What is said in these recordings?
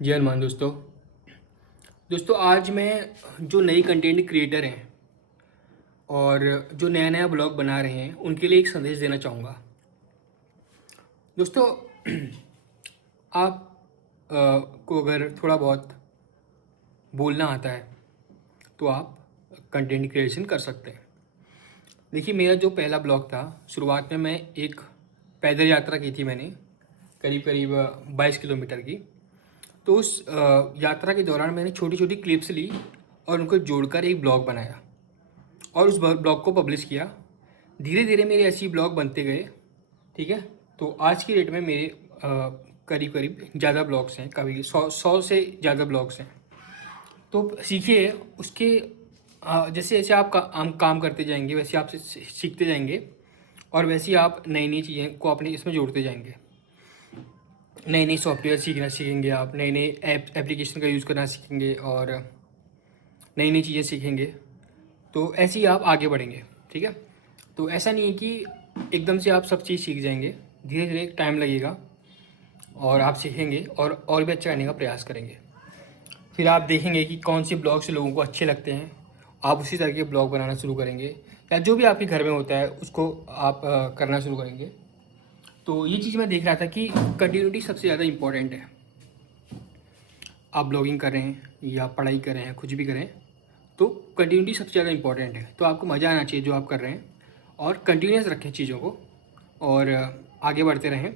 जी हनुमान दोस्तों आज मैं जो नई कंटेंट क्रिएटर हैं और जो नया नया ब्लॉग बना रहे हैं उनके लिए एक संदेश देना चाहूँगा। दोस्तों आप को अगर थोड़ा बहुत बोलना आता है तो आप कंटेंट क्रिएशन कर सकते हैं। देखिए, मेरा जो पहला ब्लॉग था, शुरुआत में मैं एक पैदल यात्रा की थी मैंने, करीब करीब 22 किलोमीटर की। तो उस यात्रा के दौरान मैंने छोटी छोटी क्लिप्स ली और उनको जोड़कर एक ब्लॉग बनाया और उस ब्लॉग को पब्लिश किया। धीरे धीरे मेरे ऐसे ब्लॉग बनते गए। ठीक है, तो आज की डेट में मेरे करीब करीब ज़्यादा ब्लॉग्स हैं, कभी 100 से ज़्यादा ब्लॉग्स हैं। तो सीखिए उसके जैसे जैसे आप काम करते जाएंगे वैसे आप सीखते जाएंगे और वैसे ही आप नई नई चीज़ें को अपने इसमें जोड़ते जाएंगे। नई नई सॉफ्टवेयर सीखना सीखेंगे, आप नए नए एप्लीकेशन का यूज़ करना सीखेंगे और नई नई चीज़ें सीखेंगे। तो ऐसे ही आप आगे बढ़ेंगे। ठीक है, तो ऐसा नहीं है कि एकदम से आप सब चीज़ सीख जाएंगे, धीरे धीरे टाइम लगेगा और आप सीखेंगे और भी अच्छा करने का प्रयास करेंगे। फिर आप देखेंगे कि कौन सी ब्लॉग से लोगों को अच्छे लगते हैं, आप उसी तरह के ब्लॉग बनाना शुरू करेंगे या जो भी आपके घर में होता है उसको आप करना शुरू करेंगे। तो ये चीज़ मैं देख रहा था कि कंटिन्यूटी सबसे ज़्यादा इम्पॉर्टेंट है। आप ब्लॉगिंग कर रहे हैं या पढ़ाई कर रहे हैं, कुछ भी करें, तो कंटिन्यूटी सबसे ज़्यादा इम्पॉर्टेंट है। तो आपको मज़ा आना चाहिए जो आप कर रहे हैं और कंटिन्यूस रखें चीज़ों को और आगे बढ़ते रहें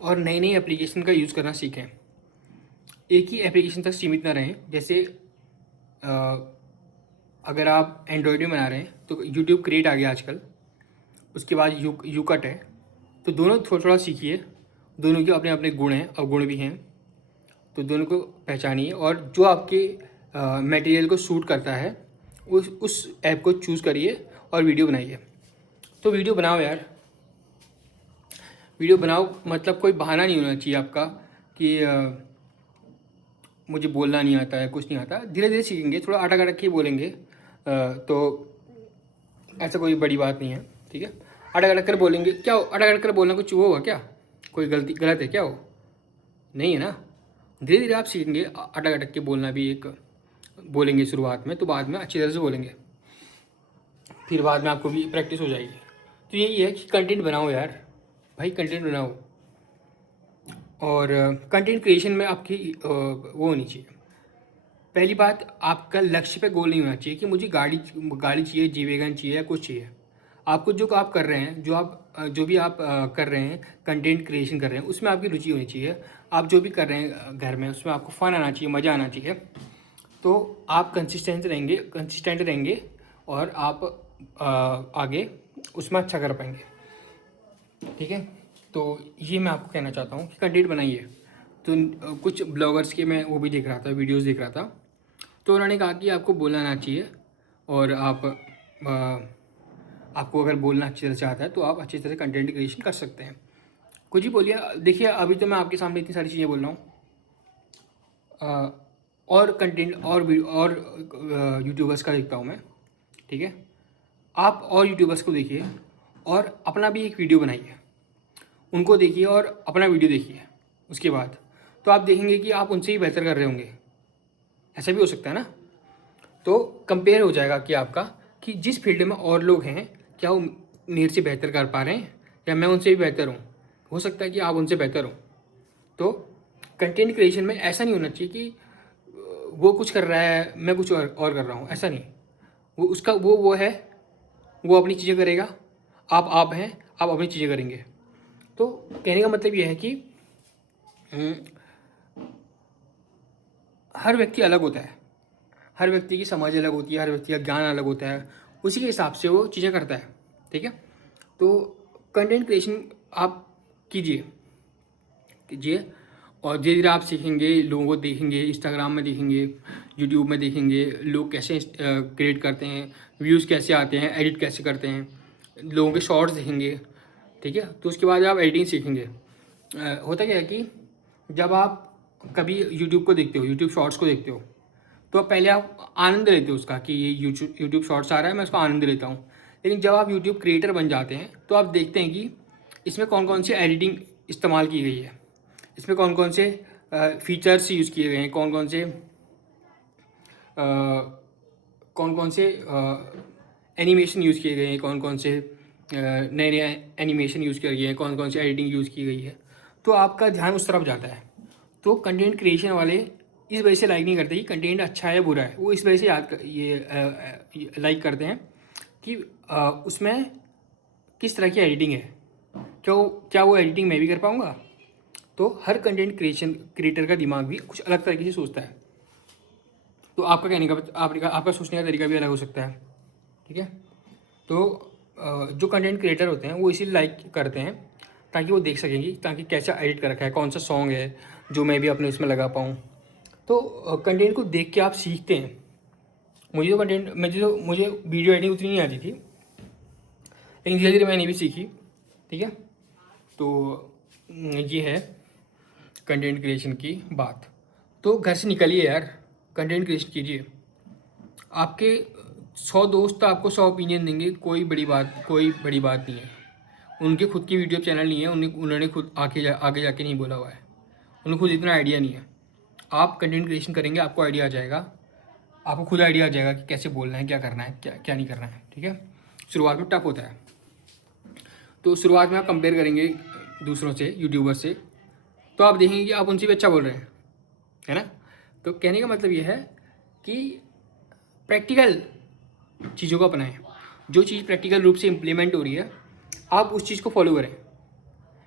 और नई नई एप्लीकेशन का यूज़ करना सीखें। एक ही एप्लीकेशन तक सीमित ना रहें। जैसे अगर आप एंड्रॉयड में बना रहे हैं तो यूट्यूब क्रिएट आ गया आजकल, उसके बाद यूकट है। तो दोनों थोड़ा थोड़ा सीखिए, दोनों के अपने अपने गुण हैं, अवगुण भी हैं। तो दोनों को पहचानिए और जो आपके मटेरियल को सूट करता है उस ऐप को चूज़ करिए और वीडियो बनाइए। तो वीडियो बनाओ यार, वीडियो बनाओ, मतलब कोई बहाना नहीं होना चाहिए आपका कि मुझे बोलना नहीं आता है, कुछ नहीं आता। धीरे धीरे सीखेंगे, थोड़ा अटक अटक के बोलेंगे तो ऐसा कोई बड़ी बात नहीं है। ठीक है, अटक अटक कर बोलेंगे, क्या हो अटक अटक कर बोलना, कुछ वो होगा क्या? कोई गलत है क्या? हो नहीं है ना। धीरे धीरे आप सीखेंगे अटक अटक के बोलना भी। एक बोलेंगे शुरुआत में तो बाद में अच्छी तरह से बोलेंगे, फिर बाद में आपको भी प्रैक्टिस हो जाएगी। तो यही है कि कंटेंट बनाओ यार भाई, कंटेंट बनाओ। और कंटेंट क्रिएशन में आपकी वो होनी चाहिए। पहली बात, आपका लक्ष्य पे गोल नहीं होना चाहिए कि मुझे गाड़ी चाहिए, जी वैगन चाहिए या कुछ चाहिए। आपको जो आप कर रहे हैं, जो भी आप कर रहे हैं, कंटेंट क्रिएशन कर रहे हैं, उसमें आपकी रुचि होनी चाहिए। आप जो भी कर रहे हैं घर में, उसमें आपको फ़न आना चाहिए, मज़ा आना चाहिए। तो आप कंसिस्टेंट रहेंगे और आप आगे उसमें अच्छा कर पाएंगे। ठीक है, तो ये मैं आपको कहना चाहता हूँ कि कंटेंट बनाइए। तो कुछ ब्लॉगर्स के मैं वो भी देख रहा था, वीडियोस देख रहा था, तो उन्होंने कहा कि आपको बोलना आना चाहिए और आपको अगर बोलना अच्छी तरह से आता है तो आप अच्छी तरह से कंटेंट क्रिएशन कर सकते हैं। कुछ ही बोलिए। देखिए, अभी तो मैं आपके सामने इतनी सारी चीज़ें बोल रहा हूँ और कंटेंट और यूट्यूबर्स का देखता हूँ मैं। ठीक है, आप और यूट्यूबर्स को देखिए और अपना भी एक वीडियो बनाइए, उनको देखिए और अपना वीडियो देखिए। उसके बाद तो आप देखेंगे कि आप उनसे ही बेहतर कर रहे होंगे। ऐसा भी हो सकता है ना। तो कंपेयर हो जाएगा कि आपका कि जिस फील्ड में और लोग हैं, क्या वो मेरे से बेहतर कर पा रहे हैं या मैं उनसे भी बेहतर हूँ। हो सकता है कि आप उनसे बेहतर हो। तो कंटेंट क्रिएशन में ऐसा नहीं होना चाहिए कि वो कुछ कर रहा है मैं कुछ और कर रहा हूँ। ऐसा नहीं। वो उसका वो है, वो अपनी चीज़ें करेगा, आप हैं, आप अपनी चीज़ें करेंगे। तो कहने का मतलब ये है कि हर व्यक्ति अलग होता है, हर व्यक्ति की समझ अलग होती है, हर व्यक्ति का ज्ञान अलग होता है, उसी के हिसाब से वो चीज़ें करता है। ठीक है, तो कंटेंट क्रिएशन आप कीजिए कीजिए और धीरे धीरे आप सीखेंगे, लोगों को देखेंगे, इंस्टाग्राम में देखेंगे, यूट्यूब में देखेंगे लोग कैसे क्रिएट करते हैं, व्यूज़ कैसे आते हैं, एडिट कैसे करते हैं, लोगों के शॉर्ट्स देखेंगे। ठीक है, तो उसके बाद आप एडिटिंग सीखेंगे। होता क्या है कि जब आप कभी यूट्यूब को देखते हो, यूट्यूब शॉर्ट्स को देखते हो, तो पहले आप आनंद लेते हो उसका कि ये यूट्यूब शॉर्ट्स आ रहा है, मैं उसका आनंद लेता हूँ। लेकिन जब आप यूट्यूब क्रिएटर बन जाते हैं तो आप देखते हैं कि इसमें कौन कौन सी एडिटिंग इस्तेमाल की गई है, इसमें कौन कौन से फीचर्स यूज़ किए गए हैं, कौन कौन से एनिमेशन यूज़ किए गए हैं, कौन कौन से नए नए एनिमेशन यूज़ किए गए हैं, कौन कौन सी एडिटिंग यूज़ की गई है, तो आपका ध्यान उस तरफ जाता है। तो कंटेंट क्रिएशन वाले इस वजह से लाइक नहीं करते कि कंटेंट अच्छा है या बुरा है, वो इस वजह से ये लाइक करते हैं कि उसमें किस तरह की एडिटिंग है, क्या वो एडिटिंग मैं भी कर पाऊँगा। तो हर कंटेंट क्रिएटर का दिमाग भी कुछ अलग तरीके से सोचता है। तो आपका कहने का आपका सोचने का तरीका भी अलग हो सकता है, ठीक है। तो जो कंटेंट क्रिएटर होते हैं वो इसीलिए लाइक करते हैं ताकि वो देख सकेंगे ताकि कैसा एडिट कर रखा है, कौन सा सॉन्ग है जो मैं भी अपने इसमें लगा पाऊँ। तो कंटेंट को देख के आप सीखते हैं। मुझे वीडियो एडिटिंग उतनी नहीं आती थी, लेकिन धीरे धीरे मैंने भी सीखी, ठीक है। तो ये है कंटेंट क्रिएशन की बात। तो घर से निकलिए यार, कंटेंट क्रिएशन कीजिए। आपके 100 दोस्त आपको 100 ओपिनियन देंगे, कोई बड़ी बात नहीं है। उनके खुद की यूट्यूब चैनल नहीं है, उन्होंने खुद आगे जाके नहीं बोला हुआ है, उन्हें खुद इतना आइडिया नहीं है। आप कंटेंट क्रिएशन करेंगे, आपको आइडिया आ जाएगा, आपको खुद आइडिया आ जाएगा कि कैसे बोलना है, क्या करना है, क्या नहीं करना है, ठीक है। शुरुआत में टफ होता है, तो शुरुआत में आप कंपेयर करेंगे दूसरों से, यूट्यूबर से, तो आप देखेंगे कि आप उनसे भी अच्छा बोल रहे हैं, है ना। तो कहने का मतलब ये है कि प्रैक्टिकल चीज़ों को अपनाएं। जो चीज़ प्रैक्टिकल रूप से इम्प्लीमेंट हो रही है, आप उस चीज़ को फॉलो करें।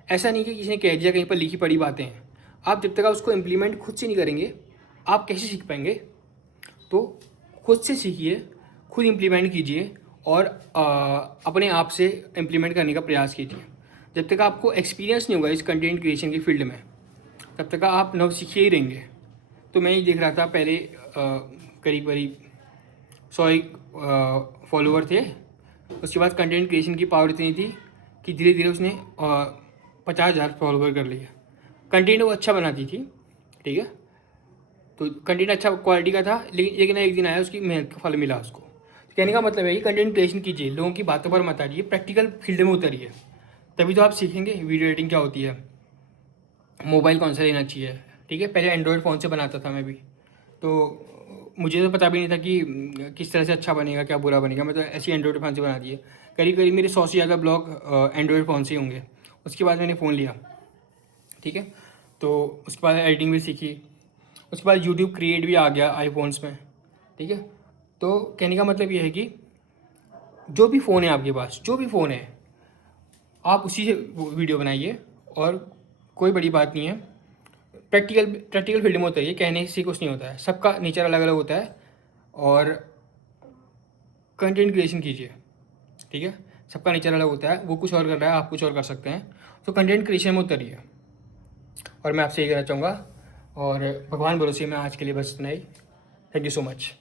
ऐसा नहीं कि किसी ने कह दिया, कहीं पर लिखी पढ़ी बातें हैं। आप जब तक आप उसको इम्प्लीमेंट खुद से नहीं करेंगे, आप कैसे सीख पाएंगे। तो खुद से सीखिए, खुद इम्प्लीमेंट कीजिए और अपने आप से इम्प्लीमेंट करने का प्रयास कीजिए। जब तक आपको एक्सपीरियंस नहीं होगा इस कंटेंट क्रिएशन की फील्ड में, तब तक आप नव सीखे ही रहेंगे। तो मैं ही देख रहा था पहले करीब 100 फॉलोवर थे। उसके बाद कंटेंट क्रिएशन की पावर इतनी थी कि धीरे धीरे उसने 50,000 फॉलोवर कर लिया। कंटेंट वो अच्छा बनाती थी, ठीक है। तो कंटेंट अच्छा क्वालिटी का था, लेकिन एक दिन आया उसकी मेहनत का फल मिला उसको। तो कहने का मतलब है कि कंटेंट क्रिएशन कीजिए, लोगों की बातों पर मत आइए, प्रैक्टिकल फील्ड में उतरिए, तभी तो आप सीखेंगे वीडियो एडिटिंग क्या होती है, मोबाइल कौन सा लेना चाहिए, ठीक है। पहले एंड्रॉयड फ़ोन से बनाता था मैं भी, तो मुझे तो पता भी नहीं था कि किस तरह से अच्छा बनेगा, क्या बुरा बनेगा। मैं तो ऐसे एंड्रॉयड फ़ोन से बना दिए। करीब करीब मेरे 100 से ज़्यादा ब्लॉग एंड्रॉयड फ़ोन से होंगे। उसके बाद मैंने फ़ोन लिया, ठीक है। तो उसके बाद एडिटिंग भी सीखी, उसके बाद यूट्यूब क्रिएट भी आ गया आईफोन्स में, ठीक है। तो कहने का मतलब ये है कि जो भी फ़ोन है आपके पास, जो भी फ़ोन है, आप उसी से वीडियो बनाइए और कोई बड़ी बात नहीं है। प्रैक्टिकल फील्ड में होता है, ये कहने से कुछ नहीं होता है, सबका नेचर अलग अलग होता है। और कंटेंट क्रिएशन कीजिए, ठीक है। सबका नेचर अलग होता है, वो कुछ और कर रहा है, आप कुछ और कर सकते हैं। तो कंटेंट क्रिएशन में उतरिए, और मैं आपसे ये कहना चाहूँगा। और भगवान भरोसे में आज के लिए बस इतना ही। Thank you so much.